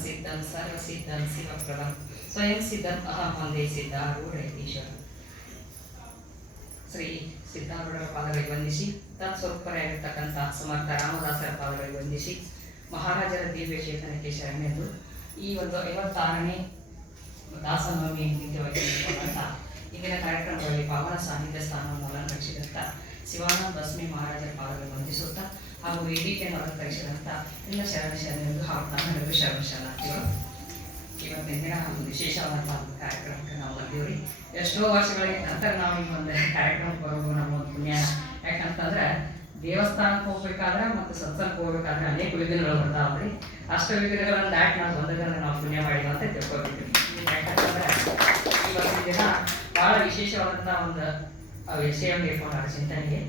ಸಿದ್ಧಂ ಸರ್ವಸಿದ್ಧಂ ಶಿವಪ್ರದಂ ಸ್ವಯಂ ಸಿದ್ಧಂ ಅಹಂ ಒಂದೇ ಸಿದ್ಧಾರೂಢೈತೀಶ್ವರ. ಶ್ರೀ ಸಿದ್ಧಾರೂಢರ ಪಾದಗಳಿಗೆ ವಂದಿಸಿ, ತತ್ಸ್ವರೂಪರಾಗಿರ್ತಕ್ಕಂಥ ಸಮರ್ಥ ರಾಮದಾಸರ ಪಾದಗಳಿಗೆ ವಂದಿಸಿ, ಮಹಾರಾಜರ ದಿವ್ಯ ಚೇತನಕ್ಕೆ ಶರಣೆಂದು ಈ ಒಂದು 56ನೇ ದಾಸನವಮಿ ನಿತ್ಯವಾಗಿ ಇಂದಿನ ಕಾರ್ಯಕ್ರಮಗಳಲ್ಲಿ ಪಾವನ ಸಾನ್ನಿಧ್ಯ ಸ್ಥಾನವನ್ನು ಅಲಂಕರಿಸಿದಂಥ ಶಿವಾನಂದ ಬಸ್ಮಿ ಮಹಾರಾಜರ ಪಾದಗಳಿಗೆ ವಂದಿಸುತ್ತಾ ಹಾಗೂ ವೇದಿಕೆಯನ್ನು ಅಲಂಕರಿಸಿದಂಥ ಎಲ್ಲ ಶರಣೆಂದು ಹಾಗೂ ನಮ್ಮೆಲ್ಲರಿಗೂ ಶರಣಾರ್ಥಿಗಳು. ಇವತ್ತಿನ ಒಂದು ವಿಶೇಷವಾದಂಥ ಒಂದು ಕಾರ್ಯಕ್ರಮಕ್ಕೆ ನಾವು ಬಂದೀವ್ರಿ. ಎಷ್ಟೋ ವರ್ಷಗಳ ನಂತರ ನಾವು ಈ ಒಂದು ಕಾರ್ಯಕ್ರಮಕ್ಕೆ ಬರೋದು ನಮ್ಮ ಒಂದು ಪುಣ್ಯ. ಯಾಕಂತಂದ್ರೆ ದೇವಸ್ಥಾನಕ್ಕೆ ಹೋಗ್ಬೇಕಾದ್ರೆ ಮತ್ತು ಸತ್ಸಂಗಕ್ಕೆ ಹೋಗ್ಬೇಕಾದ್ರೆ ಅನೇಕ ವಿಘ್ನಗಳು ಬರ್ತಾವ್ರಿ. ಅಷ್ಟು ವಿಘ್ನಗಳನ್ನು ದಾಟಿ ನಾವು ಬಂದಾಗ ನಾವು ಪುಣ್ಯ ಮಾಡಿದ ಅಂತ ತಿಳ್ಕೊಬಿಟ್ಟಿವಿ. ಯಾಕಂತಂದ್ರೆ ಇವತ್ತಿನ ದಿನ ಬಹಳ ವಿಶೇಷವಾದಂಥ ಒಂದು ವಿಷಯವನ್ನು ಇಟ್ಕೊಂಡಾರ ಚಿಂತನೆಗೆ.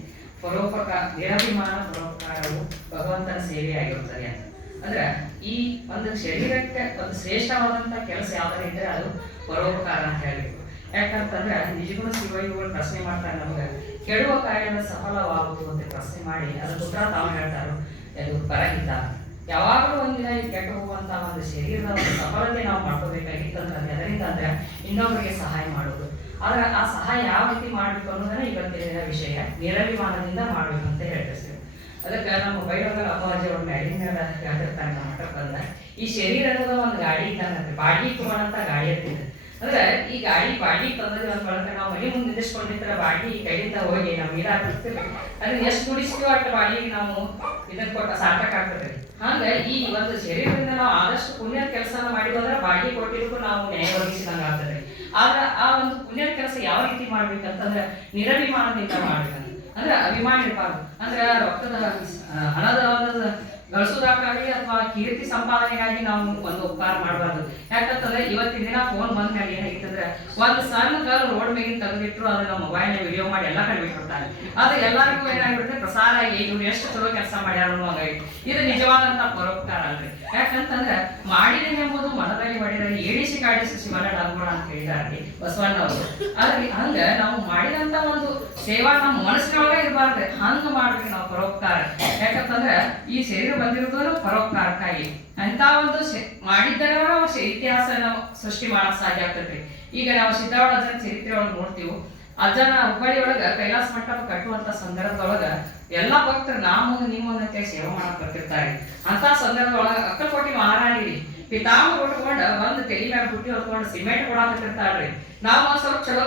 ನಿರಭಿಮಾನ ಪರೋಪಕಾರವು ಭಗವಂತನ ಸೇವೆ ಆಗಿರುತ್ತದೆ ಅಂತ. ಅಂದ್ರೆ ಈ ಒಂದು ಶರೀರಕ್ಕೆ ಒಂದು ಶ್ರೇಷ್ಠವಾದಂಥ ಕೆಲಸ ಯಾವ್ದಾರು ಇದ್ರೆ ಅದು ಪರೋಪಕಾರ ಅಂತ ಹೇಳಬೇಕು. ಯಾಕಂತಂದ್ರೆ ನಿಜಗುಣ ಶಿವಯುಗಳು ಪ್ರಶ್ನೆ ಮಾಡ್ತಾರೆ, ನಮಗೆ ಕೆಡುವ ಕಾರ್ಯದ ಸಫಲವಾಗುವುದು ಅಂತ ಪ್ರಶ್ನೆ ಮಾಡಿ ಅದ್ರ ಉತ್ತರ ತಾವು ಹೇಳ್ತಾರೋ ಅದು ಪರಹಿತ. ಯಾವಾಗಲೂ ಒಂದಿನ ಈ ಕೆಟ್ಟು ಹೋಗುವಂತ ಒಂದು ಶರೀರದ ಒಂದು ಸಫಲತೆ ನಾವು ಮಾಡ್ಕೋಬೇಕಾಗಿತ್ತಂದ್ರೆ ಅದರಿಂದ ಅಂದ್ರೆ ಇನ್ನೊಬ್ಬರಿಗೆ ಸಹಾಯ ಮಾಡೋದು. ಆದ್ರೆ ಆ ಸಹಾಯ ಯಾವ ರೀತಿ ಮಾಡ್ಬೇಕು ಅನ್ನೋದನ್ನ ಇವತ್ತಿನ ವಿಷಯ. ನಿರಭಿಮಾನದಿಂದ ಮಾಡ್ಬೇಕು ಅಂತ ಹೇಳ್ತೇವೆ. ಅದಕ್ಕೆ ನಮ್ಮ ಬೈರೊಳಗ ಅಪ್ಪಾಜಿ ಅವ್ರ ಮ್ಯಾಲಿನ ಹೇಳ್ತಿರ್ತಾನೆ ನಮ್ಮ ಮಠಕ್ಕೆ ಬಂದ, ಈ ಶರೀರ ಅನ್ನೋದ ಒಂದು ಗಾಡಿ ಇದ್ದಂಗೆ ಬಾಡಿಗೆ ತಗೊಳ್ಳಂತ ಗಾಡಿ ಇರ್ತಿದೆ. ಅಂದ್ರೆ ಈ ಗಾಡಿ ಬಾಡಿಗೆ ತಂದ್ರೆ ಒಂದು ಬಳಕ ನಾವು ಮನೆ ಮುಂದೆ ನಿಂದಿಸ್ಕೊಂಡಿರ್ತಾರೆ, ಬಾಡಿ ಕೈಯಿಂದ ಹೋಗಿ ನಾವು ನೀರಾಗ್ತಿರ್ತೀವಿ. ಅದನ್ನ ಎಷ್ಟು ನುಡಿಸ್ತೀವೋ ಅಷ್ಟು ಬಾಡಿಗೆ ನಾವು ಇದನ್ನ ಕೊಟ್ಟ ಸಾರ್ಥಕ ಆಗ್ತದೆ. ಹಂಗ ಈ ಒಂದು ಶರೀರದಿಂದ ನಾವು ಆದಷ್ಟು ಪುಣ್ಯದ ಕೆಲಸನ ಮಾಡಿದ್ರೆ ಬಾಡಿಗೆ ಕೊಟ್ಟಿದ್ದಕ್ಕೂ ನಾವು ನ್ಯಾಯ ಒದಗಿಸಿದಂಗೆ ಆಗ್ತದೆ. ಆದ್ರೆ ಆ ಒಂದು ಪುಣ್ಯದ ಕೆಲಸ ಯಾವ ರೀತಿ ಮಾಡ್ಬೇಕಂತಂದ್ರೆ ನಿರಭಿಮಾನದಿಂದ ಮಾಡ್ಬೇಕಂತ. ಅಂದ್ರೆ ಅಭಿಮಾನ ಇರಬಾರ್ದು. ಅಂದ್ರೆ ರೊಕ್ಕದ ಹಣದ ಒಂದು ಗಳಿಸೋದಕ್ಕಾಗಿ ಅಥವಾ ಕೀರ್ತಿ ಸಂಪಾದನೆಗಾಗಿ ನಾವು ಒಂದು ಉಪಕಾರ ಮಾಡಬಾರ್ದು. ಯಾಕಂತಂದ್ರೆ ಇವತ್ತಿನ ದಿನ ಫೋನ್ ಬಂದ ಮೇಲೆ ಏನಾಗಿತ್ತಂದ್ರೆ ಒಂದು ಸಣ್ಣ ಕಾಲು ರೋಡ್ ಮೇಗಿನ ತೆಗೆದಿಟ್ರು ಅದನ್ನ ಮೊಬೈಲ್ ವಿಡಿಯೋ ಮಾಡಿ ಎಲ್ಲ ಕಡೆ ಬಿಟ್ಬಿಡ್ತಾರೆ. ಅದು ಎಲ್ಲರಿಗೂ ಏನಾಗ್ಬಿಡುತ್ತೆ, ಪ್ರಸಾರ ಆಗಿ ಇವ್ರು ಎಷ್ಟು ಚಲೋ ಕೆಲಸ ಮಾಡ್ಯಾರ ಅನ್ನೋಂಗಾಯ್ತು. ಇದು ನಿಜವಾದಂತ ಪರೋಪಕಾರ ಅಲ್ರಿ. ಯಾಕಂತಂದ್ರೆ ಮಾಡಿದ ಎಂಬುದು ಮನದಲ್ಲಿ ಮಾಡಿದರೆ ಏಳಿಸಿ ಕಾಡಿಸಿ ಶಿವನ ಡಾಗೋಣ ಅಂತ ಹೇಳಿದಾರೆ ಬಸವಣ್ಣ ಅವರು. ಆದ್ರೆ ಹಂಗ ನಾವು ಮಾಡಿದಂತ ಒಂದು ಸೇವಾ ನಮ್ಮ ಮನಸ್ಸಿನೊಳಗೆ ಇರಬಾರ್ದು, ಹಂಗ ಮಾಡ್ಬೇಕು ನಾವು ಪರೋಪಕಾರ. ಯಾಕಂತಂದ್ರೆ ಈ ಶರೀರ ಬಂದಿರೋದು ಪರೋಪಕಾರಕ್ಕಾಗಿ. ಅಂತ ಒಂದು ಮಾಡಿದ್ದರೆ ಇತಿಹಾಸ ನಾವು ಸೃಷ್ಟಿ ಮಾಡಕ್ ಸಾಧ್ಯ ಆಗ್ತೈತಿ. ಈಗ ನಾವು ಸಿದ್ದಾರೂಢ ಅಜ್ಜನ ಚರಿತ್ರೆ ಒಳಗೆ ನೋಡ್ತೀವಿ. ಅಜ್ಜನ ಹುಬ್ಬಳ್ಳಿ ಒಳಗ ಕೈಲಾಸ ಮಂಟಪ ಕಟ್ಟುವಂತ ಸಂದರ್ಭದೊಳಗ ಎಲ್ಲಾ ಭಕ್ತರು ಮುಂದೆ ನಿಮ್ಮ ಮುಂದೆ ಸೇವೆ ಮಾಡಕ್ ಬರ್ತಿರ್ತಾರೆ. ಅಂತ ಸಂದರ್ಭದೊಳಗ ಅಕ್ಕಲಕೋಟೆ ಮಹಾರಾಣಿ ಪಿತಾಂಬರ ಉಟ್ಕೊಂಡು ಬಂದು ತಲೆ ಮೇಲೆ ಬುಟ್ಟಿ ಹೊತ್ಕೊಂಡು ಸಿಮೆಂಟ್ ಕೊಡಾಕತ್ತಿರ್ತಾಳ್ರಿ. ನಾವು ಒಂದ್ ಸ್ವಲ್ಪ ಚಲೋ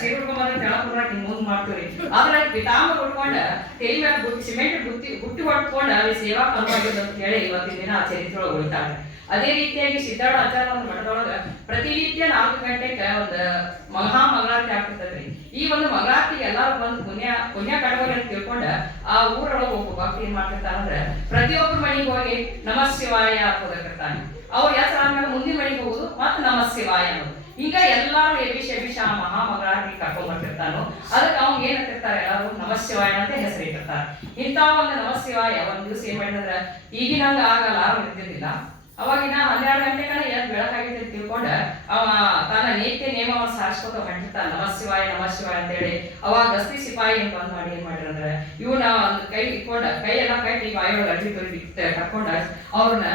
ಸೀರೆ ಉಟ್ಕೊಂಡ್ಬಂದ್ರೆ ತೆಳಕ್ ಮುಂದ್ ಮಾಡ್ತೀವ್ರಿ. ಆದ್ರೆ ಪಿತಾಂಬರ ಉಟ್ಕೊಂಡು ತಲೆ ಮೇಲೆ ಬುಟ್ಟಿ ಸಿಮೆಂಟ್ ಬುಟ್ಟಿ ಹೊಟ್ಕೊಂಡು ಅಲ್ಲಿ ಸೇವಾ ಕಲ್ವಾಗಿದ್ದು ಅಂತ ಹೇಳಿ ಇವತ್ತಿನ ದಿನ ಆ ಚರಿತ್ರೆ ಒಳಗೆ ಉಳಿತಾಳೆ. ಅದೇ ರೀತಿಯಾಗಿ ಸಿದ್ದಾರೂಢ ಆಚಾರ ಒಂದು ಮಠದೊಳಗ ಪ್ರತಿನಿತ್ಯ 4 ಗಂಟೆಗೆ ಒಂದು ಮಹಾ ಮಂಗಳಾರತಿ ಆಗ್ತಿರ್ತದ್ರಿ. ಈ ಒಂದು ಮಂಗಳಾರತಿಗೆ ಎಲ್ಲಾರು ಬಂದು ಪುಣ್ಯ ಕಡವಾಗಿ ಅಂತ ತಿಳ್ಕೊಂಡ ಆ ಊರೊಳಗೆ ಒಬ್ಬ ಭಕ್ತಿ ಏನ್ ಮಾಡ್ತಿರ್ತಾರಂದ್ರೆ ಪ್ರತಿಯೊಬ್ಬರ ಮನೆಗೆ ಹೋಗಿ ನಮಃ ಶಿವಾಯ ಹಾಕೋದಿರ್ತಾನೆ. ಅವ್ರು ಯಾತ್ರ ಮುಂದಿನ ಮನೆಗೆ ಹೋಗುದು ಮತ್ತೆ ನಮಃ ಶಿವಾಯ ಅನ್ನೋದು. ಈಗ ಎಲ್ಲಾರು ಎಬಿಷ ಆ ಮಹಾ ಮಂಗಳಾರತಿ ಕರ್ಕೊಂಡ್ ಬರ್ತಿರ್ತಾನೋ ಅದಕ್ಕೆ ಅವ್ನು ಏನಂತಿರ್ತಾರೆ, ಎಲ್ಲಾರು ನಮಃ ಶಿವಾಯ ಅಂತ ಹೆಸರಿಟ್ಟಿರ್ತಾರೆ. ಇಂಥ ಒಂದು ನಮಃ ಶಿವಾಯ ಒಂದ್ ದಿವಸ ಏನ್ ಮಾಡಿದ್ರೆ ಈಗಿನಂಗ ಆಗಲ್ಲ, ಯಾರು ಇರ್ತಿರ್ಲಿಲ್ಲ. ಅವಾಗಿನ 12 ಗಂಟೆಗಾನ ಬೆಳಕಾಗಿತ್ತು ಅಂತ ತಿಳ್ಕೊಂಡ ಅವ ತನ್ನ ನೀತಿ ನಿಯಮವನ್ನು ಸಾರಿಸ್ಕೊತ ಹೊಂಟಿರ್ತಾನ ನಮಃ ಶಿವಾಯ ಅಂತ ಹೇಳಿ. ಅವಾಗ ಗಸ್ತಿ ಸಿಪಾಯಿ ಅಂತ ಬಂದ್ ಮಾಡಿ ಏನ್ ಮಾಡಿರಂದ್ರೆ ಇವನ ಕೈ ಇಟ್ಕೊಂಡ ಕೈ ಎಲ್ಲ ಕಟ್ಟಿ ಬಾಯಿಯೊಳಗೆ ಅರ್ಜಿ ತೊಳಿ ಕರ್ಕೊಂಡ ಅವ್ರನ್ನ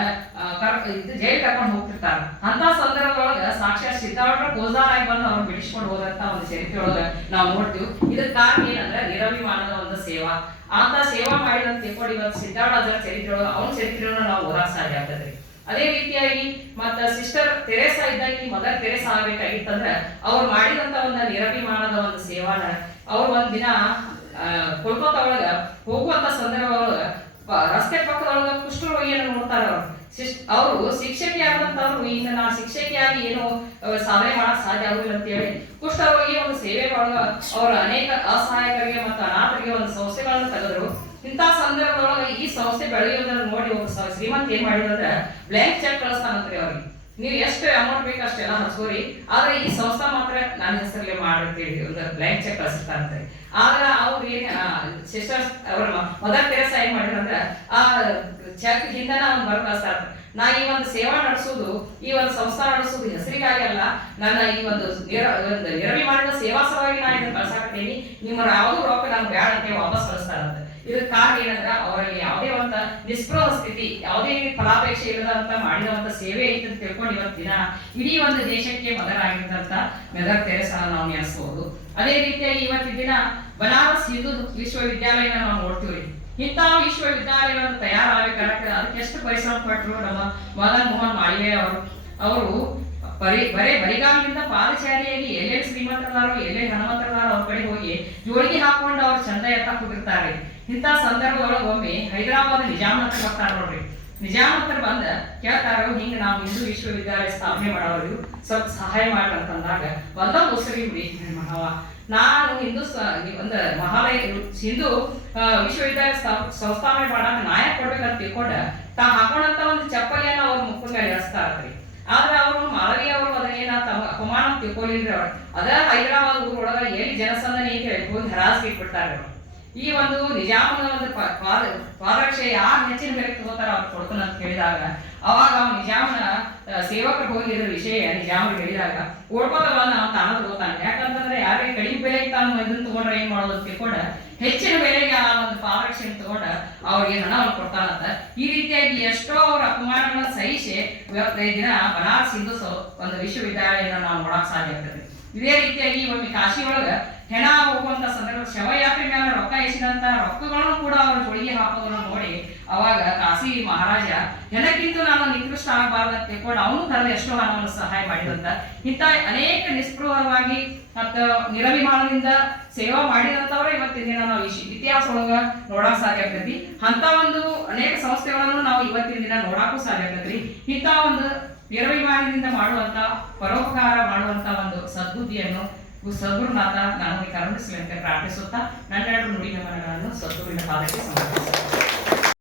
ಜೈಲ್ ಕರ್ಕೊಂಡು ಹೋಗ್ತಿರ್ತಾರ. ಅಂತ ಸಂದರ್ಭದೊಳಗ ಸಾಕ್ಷಾತ್ ಸಿದ್ದಾರೂಢರ ಕೋಜಾರಾಗಿ ಬಂದು ಅವ್ರನ್ನ ಬಿಡಿಸ್ಕೊಂಡು ಹೋದಂತ ಒಂದು ಚರಿತ್ರೆ ಒಳಗ ನಾವು ನೋಡ್ತೀವಿ. ಇದಕ್ಕೆ ಕಾರಣ ಏನಂದ್ರೆ ನಿರಭಿಮಾನದ ಒಂದು ಸೇವಾ. ಅಂತ ಸೇವಾ ಮಾಡಿದಂತ ತಿಳ್ಕೊಂಡು ಇವತ್ತು ಸಿದ್ದಾರೂಢ ಅಜ್ಜರ ಚರಿತ್ರೆ ಒಳಗ ಅವನ ಚರಿತ್ರೆಯನ್ನು ನಾವು ಓದಾಕ ಸಾಧ್ಯ ಆಗ್ತದೆ. ಅದೇ ರೀತಿಯಾಗಿ ಮತ್ತ ಸಿಸ್ಟರ್ ತೆರೇಸಾ ಇದ್ದಾಗ ಮದರ್ ತೆರೇಸಾ ಆಗ್ಬೇಕಾಗಿತ್ತಂದ್ರೆ ಅವ್ರು ಮಾಡಿದಂತ ಒಂದು ನಿರಭಿಮಾನದ ಒಂದು ಸೇವಾನ ಅವ್ರು ಒಂದ್ ದಿನ ಕೋಲ್ಕತ್ತಾ ಒಳಗ ಹೋಗುವಂತ ಸಂದರ್ಭ ಒಳಗ ರಸ್ತೆ ಪಕ್ಕದೊಳಗ ಕುಷ್ಠರೋಗಿಯನ್ನು ನೋಡ್ತಾರ. ಅವರು ಶಿಕ್ಷಕಿಯಾದಂತವ್ರು ಇನ್ನು ನಾ ಶಿಕ್ಷಕಿಯಾಗಿ ಏನು ಸಾಧನೆ ಮಾಡಕ್ ಸಾಧ್ಯ ಆಗುದಿಲ್ಲ ಅಂತ ಹೇಳಿ ಕುಷ್ಠರೋಗಿ ಒಂದು ಸೇವೆ ಒಳಗ ಅವ್ರ ಅನೇಕ ಅಸಹಾಯಕರಿಗೆ ಮತ್ತು ಅನಾಥರಿಗೆ ಒಂದು ಸಂಸ್ಥೆಗಳನ್ನ ತೆಗೆದ್ರು. ಇಂಥ ಸಂದರ್ಭದೊಳಗೆ ಈ ಸಂಸ್ಥೆ ಬೆಳೆಯೋದನ್ನ ನೋಡಿ ಒಬ್ಬ ಶ್ರೀಮಂತ ಏನ್ ಮಾಡಿದ್ರೆ ಬ್ಲ್ಯಾಂಕ್ ಚೆಕ್ ಕಳಿಸ್ತಾನಂತ್ರಿ ಅವ್ರಿಗೆ. ನೀವು ಎಷ್ಟು ಅಮೌಂಟ್ ಬೇಕು ಅಷ್ಟೆಲ್ಲ ಹಚ್ಕೋರಿ, ಆದ್ರೆ ಈ ಸಂಸ್ಥೆ ಮಾತ್ರ ನನ್ನ ಹೆಸರಲ್ಲಿ ಮಾಡಿರ್ತೇಳಿ ಒಂದು ಬ್ಲ್ಯಾಂಕ್ ಚೆಕ್ ಕಳಿಸ್ತಾರಂತೆ. ಆದ್ರೆ ಅವ್ರು ಸಿಸ್ಟರ್ಸ್ ಅವ್ರ ಮದರ್ ತೆರೇಸಾ ಏನ್ ಮಾಡಿದ್ರಂದ್ರೆ ಆ ಚೆಕ್ ಹಿಂದನ ಅವ್ನು ಬರ್ ಕಳಿಸ್ತಾರ. ನಾ ಈ ಒಂದು ಸೇವಾ ನಡೆಸೋದು ಈ ಒಂದು ಸಂಸ್ಥೆ ನಡೆಸೋದು ಹೆಸರಿಗಾಗಿ ಅಲ್ಲ, ನನ್ನ ಈ ಒಂದು ನಿರಭಿಮಾನದ ಸೇವಾ ಸಲುವಾಗಿ ನಾ ಇದನ್ನ ಕಳ್ಸಾಕತ್ತೀನಿ, ನಿಮ್ಮ ಯಾವ್ದು ರೊಕ್ಕ ನಾನು ಬ್ಯಾಡ ಅಂತ ವಾಪಸ್ ಕಳಿಸ್ತಾರಂತೆ. ಇದಕ್ಕೆ ಕಾರಣ ಏನಂದ್ರೆ ಅವರಲ್ಲಿ ಯಾವುದೇ ಒಂದು ನಿಸ್ಪೃಹ ಸ್ಥಿತಿ, ಯಾವುದೇ ಫಲಾಪೇಕ್ಷೆ ಇಲ್ಲದಂತ ಮಾಡಿದಂತ ಸೇವೆ ಐತೆ ಅಂತ ತಿಳ್ಕೊಂಡು ಇವತ್ತು ದಿನ ಇಡೀ ಒಂದು ದೇಶಕ್ಕೆ ಮದರ್ ಆಗಿದ್ದಂತ ಮದರ್ ತೆರೇಸಾ ನಾವು ನೆನೆಸ್ಬೋದು. ಅದೇ ರೀತಿಯಾಗಿ ಇವತ್ತಿನ ದಿನ ಬನಾರಸ್ ಹಿಂದೂ ವಿಶ್ವವಿದ್ಯಾಲಯನ ನಾವು ನೋಡ್ತೀವಿ. ಇಂಥ ವಿಶ್ವವಿದ್ಯಾಲಯಗಳನ್ನು ತಯಾರಾಗಬೇಕಾದ್ರೆ ಅದಕ್ಕೆ ಎಷ್ಟು ಪರಿಶ್ರಮ ಪಟ್ಟರು ನಮ್ಮ ಮದನ್ ಮೋಹನ್ ಮಾಳವೀಯ ಅವರು ಬರೇ ಬರಿಗಾಲಿನಿಂದ ಪಾದಚಾರಿಯಾಗಿ ಎಲ್ಲೆಲ್ಲಿ ಶ್ರೀಮಂತರಾರು ಎಲ್ಲೆಲ್ಲಿ ಹನುಮಂತರಾರು ಅವ್ರ ಕಡೆ ಹೋಗಿ ಜೋಳಿಗೆ ಹಾಕೊಂಡು ಅವ್ರು ಚಂದ ಎತ್ತ ಹೋಗಿರ್ತಾರೆ. ಇಂಥ ಸಂದರ್ಭದೊಳಗೆ ಒಮ್ಮೆ ಹೈದರಾಬಾದ್ ನಿಜಾಮ್ ಹತ್ರ ಬರ್ತಾರ ನೋಡ್ರಿ. ನಿಜಾಮ್ ಹತ್ರ ಬಂದ ಕೇಳ್ತಾರೋ ಹಿಂಗೆ ನಾವು ಹಿಂದೂ ವಿಶ್ವವಿದ್ಯಾಲಯ ಸ್ಥಾಪನೆ ಮಾಡೋರು ಸ್ವಲ್ಪ ಸಹಾಯ ಮಾಡ್ರಂತಂದಾಗ ಒಂದ ಮುಸರಿ ಬಿಡಿ ನಾನು ಹಿಂದೂ ಒಂದು ಮಹಾಲಯ ಹಿಂದೂ ವಿಶ್ವವಿದ್ಯಾಲಯ ಸಂಸ್ಥಾಪನೆ ಮಾಡಾಕ ನಾಯಕ ಕೊಡ್ಬೇಕಂತ ತಿಳ್ಕೊಂಡ ತಾ ಹಾಕೊಂಡಂತ ಒಂದು ಚಪ್ಪಲಿಯನ್ನ ಅವ್ರ ಮುಖದ ಮೇಲೆ ಎಳಿಸ್ತಾರ್ರಿ. ಆದ್ರೆ ಅವರು ಮಾಳವೀಯ ಅವರು ಅದನ್ನೇನ ತಮ್ಮ ಅಪಮಾನ ತಿಳ್ಕೊಲಿಲ್ರಿ. ಅವ್ರು ಅದ ಹೈದರಾಬಾದ್ ಊರೊಳಗ ಎಲ್ಲಿ ಜನಸಂದಣಿ ಅಂತ ಹೇಳಿ ಹೋಗಿ ಹರಾಜಿಗೆ ಇಟ್ಬಿಡ್ತಾರ್ರಿ. ಈ ಒಂದು ನಿಜಾಮನ ಒಂದು ಪಾದರಕ್ಷೆ ಯಾರು ಹೆಚ್ಚಿನ ಬೆಲೆ ತಗೋತಾರ ಅವ್ರು ಕೊಡ್ತಾನ ಅಂತ ಹೇಳಿದಾಗ ಅವಾಗ ಅವ ನಿಜಾಮನ ಸೇವಕರು ಹೋಗಿರೋ ವಿಷಯ ನಿಜಾಮರು ಹೇಳಿದಾಗ ಓಡ್ಕೋತ ಬಂದ ನಾವು ತಾನ ತಗೋತಾನೆ. ಯಾಕಂತಂದ್ರೆ ಯಾರಿಗೆ ಕಡಿಮೆ ಬೆಲೆಗೆ ತಾನು ಇದನ್ನ ತಗೊಂಡ್ರೆ ಏನ್ ಮಾಡೋದು ಅಂತ ತಿಳ್ಕೊಂಡ ಹೆಚ್ಚಿನ ಬೆಲೆಗೆ ಆ ಒಂದು ಪಾದರಕ್ಷೆಯನ್ನು ತಗೊಂಡ ಅವ್ರಿಗೆ ಹಣವನ್ನು ಕೊಡ್ತಾನಂತ. ಈ ರೀತಿಯಾಗಿ ಎಷ್ಟೋ ಅವ್ರ ಅಪಮಾನಗಳನ್ನ ಸಹಿಸಿ ದಿನ ಬನಾರಸ್ ಹಿಂದೂ ಒಂದು ವಿಶ್ವವಿದ್ಯಾಲಯನ ನಾವು ನೋಡಕ್ ಸಾಧ್ಯ ಆಗ್ತದೆ. ಇದೇ ರೀತಿಯಾಗಿ ಒಮ್ಮೆ ಕಾಶಿ ಒಳಗ ಹೆಣ ಹೋಗುವಂತ ಸಂದರ್ಭ ಶವಯಾತ್ರೆ ಮೇಲೆ ರೊಕ್ಕ ಎಸಿದಂತ ರೊಕ್ಕಗಳನ್ನು ಕೂಡ ಅವರು ಜೋಳಿಗೆ ಹಾಕೋದನ್ನು ನೋಡಿ ಅವಾಗ ಕಾಶಿ ಮಹಾರಾಜ ಹೆಣಕ್ಕಿಂತ ನಾನು ನಿಕೃಷ್ಟ ಆಗಬಾರ್ದು ಅಂತ ತಿಳ್ಕೊಂಡು ಅವನು ತರದ ಎಷ್ಟೋ ಹಣವನ್ನು ಸಹಾಯ ಮಾಡಿದಂತ. ಇಂಥ ಅನೇಕ ನಿಸ್ಪೃಹವಾಗಿ ಮತ್ತು ನಿರಭಿಮಾನದಿಂದ ಸೇವಾ ಮಾಡಿದಂತವ್ರ ಇವತ್ತಿನ ದಿನ ನಾವು ಇತಿಹಾಸ ಒಳಗ ನೋಡಕ್ ಸಾಧ್ಯ ಆಗ್ತೈತಿ. ಅಂತ ಒಂದು ಅನೇಕ ಸಂಸ್ಥೆಗಳನ್ನು ನಾವು ಇವತ್ತಿನ ದಿನ ನೋಡಕ್ಕೂ ಸಾಧ್ಯ ಆಗ್ತೈತ್ರಿ. ಇಂಥ ಒಂದು ನಿರಭಿಮಾನದಿಂದ ಮಾಡುವಂತ ಪರೋಪಕಾರ ಮಾಡುವಂತ ಒಂದು ಸದ್ಬುದ್ಧಿಯನ್ನು ಸದ್ಗುರುನಾಥ ನಾನು ಕರುಣಿಸಲಿ ಅಂತ ಪ್ರಾರ್ಥಿಸುತ್ತಾ ನನ್ನೆರಡು ನುಡಿ ನಮನಗಳನ್ನು ಸದ್ಗುರುವಿನ ಪಾದಕ್ಕೆ ಸಮರ್ಪಿಸುತ್ತೇನೆ.